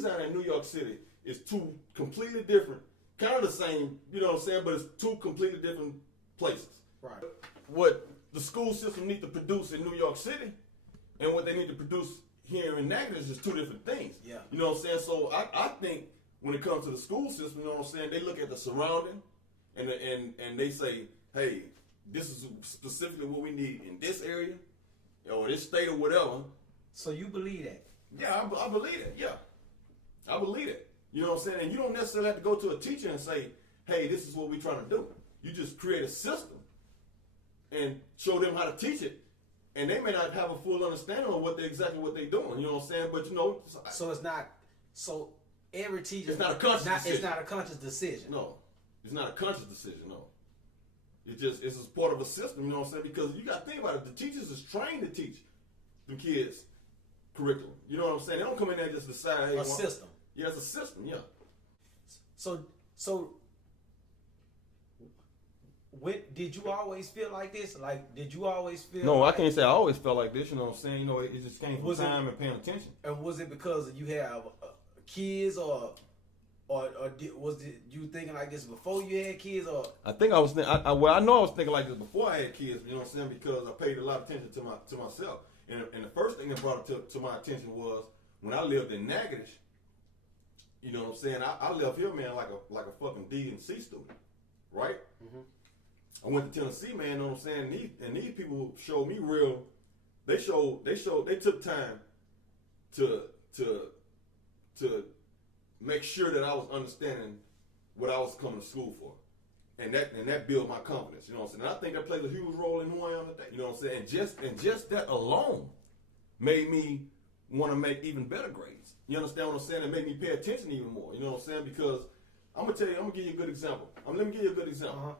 Louisiana and New York City is two completely different, kind of the same, you know what I'm saying, but it's two completely different places. Right. What the school system need to produce in New York City and what they need to produce here in Natchez is two different things. Yeah. You know what I'm saying? So I think when it comes to the school system, you know what I'm saying, they look at the surrounding and they say, hey, this is specifically what we need in this area or this state or whatever. So you believe that? Yeah, I believe it. Yeah, I believe it. You know what I'm saying? And you don't necessarily have to go to a teacher and say, hey, this is what we're trying to do. You just create a system and show them how to teach it. And they may not have a full understanding of exactly what they're doing. You know what I'm saying? But, you know. So it's not, so every teacher. It's not a conscious decision. It's not a conscious decision. No, it's not a conscious decision, no. It's just part of a system, you know what I'm saying? Because you got to think about it. The teachers is trained to teach the kids curriculum. You know what I'm saying? They don't come in there and just decide. Hey, a system. Yeah, it's a system, yeah. So when did you always feel like this? Like, did you always feel? No, like, I can't say I always felt like this. You know what I'm saying? You know, it just came from Was it- time and paying attention. And was it because you have kids, or was it you thinking like this before you had kids, or? I think I was. Well, I know I was thinking like this before I had kids. You know what I'm saying? Because I paid a lot of attention to myself. And the first thing that brought it to my attention was when I lived in Natchez. You know what I'm saying? I left here, man, like a fucking D and C student, right? Mm-hmm. I went to Tennessee, man. You know what I'm saying? And these people showed me real. They took time to make sure that I was understanding what I was coming to school for, and that built my confidence. You know what I'm saying? And I think that plays a huge role in who I am today. You know what I'm saying? And just that alone made me want to make even better grades. You understand what I'm saying? It made me pay attention even more. You know what I'm saying? Because I'm gonna give you a good example. Let me give you a good example.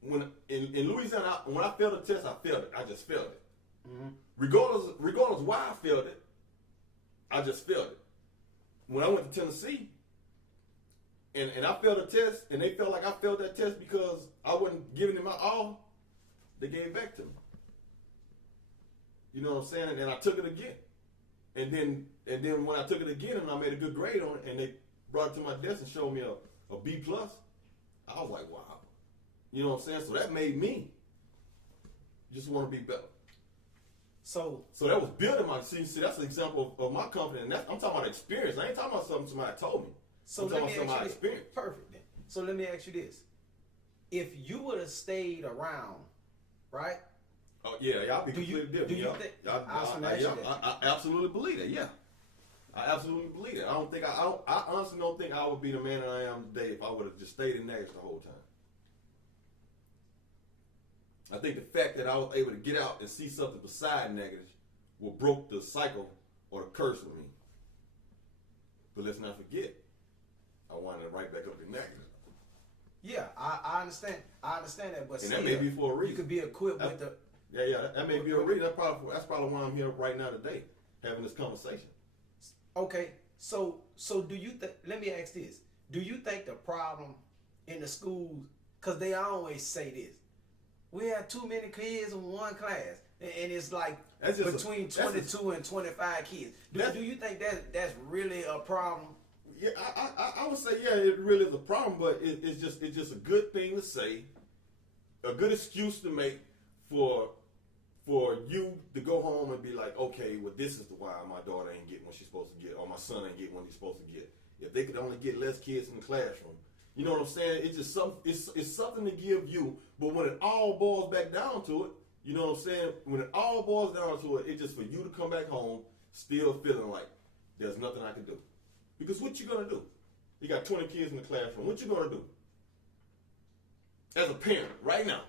When in Louisiana, when I failed a test, I failed it. I just failed it. Mm-hmm. Regardless why I failed it, I just failed it. When I went to Tennessee, and I failed a test, and they felt like I failed that test because I wasn't giving them my all, they gave it back to me. You know what I'm saying? And then I took it again. And then when I took it again and I made a good grade on it, and they brought it to my desk and showed me a B plus, I was like, wow. You know what I'm saying? So that made me just want to be better. So that was building my. See, that's an example of my confidence. And I'm talking about experience. I ain't talking about something somebody told me. So I'm let talking me about ask you experience. this. Perfect. Then. So let me ask you this: if you would have stayed around, right? Oh yeah, I'll be completely different. Do you think? I absolutely believe that. Yeah, I absolutely believe that. I honestly don't think I would be the man that I am today if I would have just stayed in Natchez the whole time. I think the fact that I was able to get out and see something beside Natchez what broke the cycle or the curse of me. But let's not forget, I wanted right back up in Natchez. Yeah, I understand. I understand that, but and that may be for a reason. You could be equipped with the. Yeah, that may be a reason. That's probably why I'm here right now today, having this conversation. Okay, so do you think? Let me ask this: do you think the problem in the schools? Because they always say this: we have too many kids in one class, and it's like between 22 and 25 kids. Do you think that's really a problem? Yeah, I would say it really is a problem, but it's just a good thing to say, a good excuse to make for you to go home and be like, okay, well, this is why my daughter ain't getting what she's supposed to get, or my son ain't getting what he's supposed to get. If they could only get less kids in the classroom, you know what I'm saying? It's just it's something to give you. But when it all boils back down to it, you know what I'm saying? When it all boils down to it, it's just for you to come back home still feeling like there's nothing I can do. Because what you gonna do? You got 20 kids in the classroom. What you gonna do? As a parent, right now,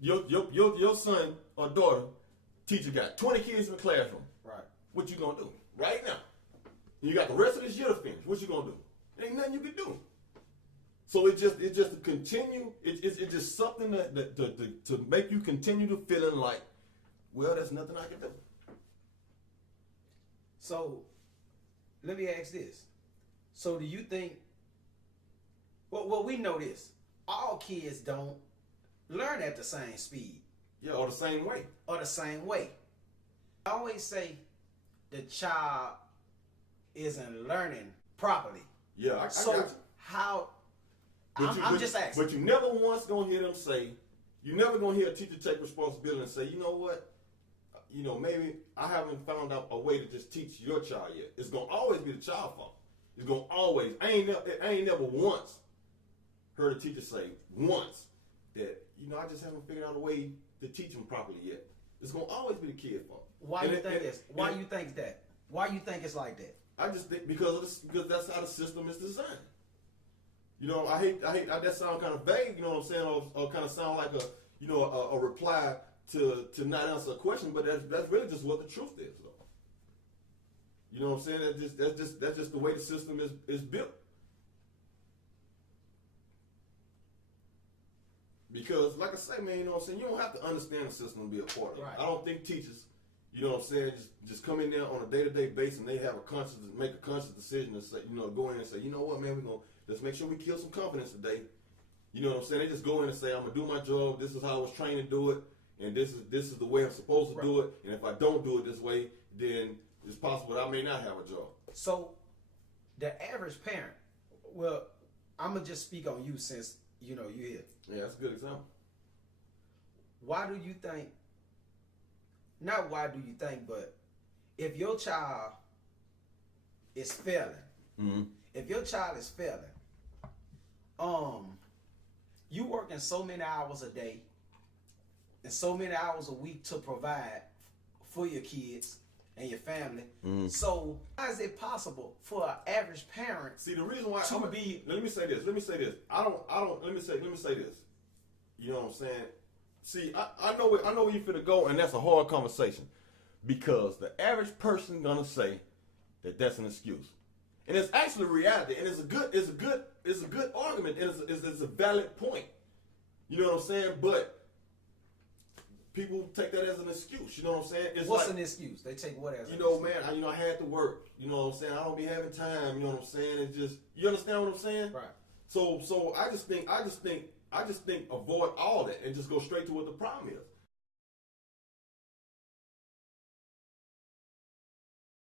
your son or daughter, teacher got 20 kids in the classroom. Right. What you gonna do? Right now. You got the rest of this year to finish. What you gonna do? Ain't nothing you can do. So it's just to continue. It's just something that to make you continue to feeling like, well, there's nothing I can do. So let me ask this. So do you think? Well, we know this. All kids don't learn at the same speed. Yeah, or the same way. I always say the child isn't learning properly. Yeah, I So got you. how? But I'm just asking. But you never once gonna hear them say, you never gonna hear a teacher take responsibility and say, you know what, maybe I haven't found out a way to just teach your child yet. It's gonna always be the child fault. It's gonna always. I ain't never once heard a teacher say once that I just haven't figured out a way to teach them properly yet. It's gonna always be the kid's fault. Why you think this? Why you think that? Why you think it's like that? I just think because that's how the system is designed. I hate that sound kind of vague, you know what I'm saying, or kind of sound like a reply to not answer a question, but that's really just what the truth is, though. You know what I'm saying? That's just the way the system is built. Because, like I say, man, you know what I'm saying, you don't have to understand the system to be a part of it. Right. I don't think teachers, you know what I'm saying, just come in there on a day-to-day basis and they have make a conscious decision to say, go in and say, you know what, man, let's make sure we kill some confidence today. You know what I'm saying? They just go in and say, I'm gonna do my job. This is how I was trained to do it, and this is the way I'm supposed to do it. And if I don't do it this way, then it's possible that I may not have a job. So, the average parent. Well, I'm gonna just speak on you since you're here. Yeah, that's a good example. Why do you think? Not why do you think, but if your child is failing, Mm-hmm. if your child is failing, you working so many hours a day and so many hours a week to provide for your kids and your family. Mm-hmm. So how is it possible for an average parent? See, the reason why To be- let me say this. Let me say this. Let me say this. You know what I'm saying? See, I know where you finna go, and that's a hard conversation because the average person gonna say that that's an excuse, and it's actually reality, and it's a good argument, and it's a valid point. You know what I'm saying? But people take that as an excuse. You know what I'm saying? It's What's like, an excuse? They take what as an man, excuse? I had to work. You know what I'm saying? I don't be having time. You know what I'm saying? It's just, you understand what I'm saying? Right. So I just think avoid all that and just go straight to what the problem is.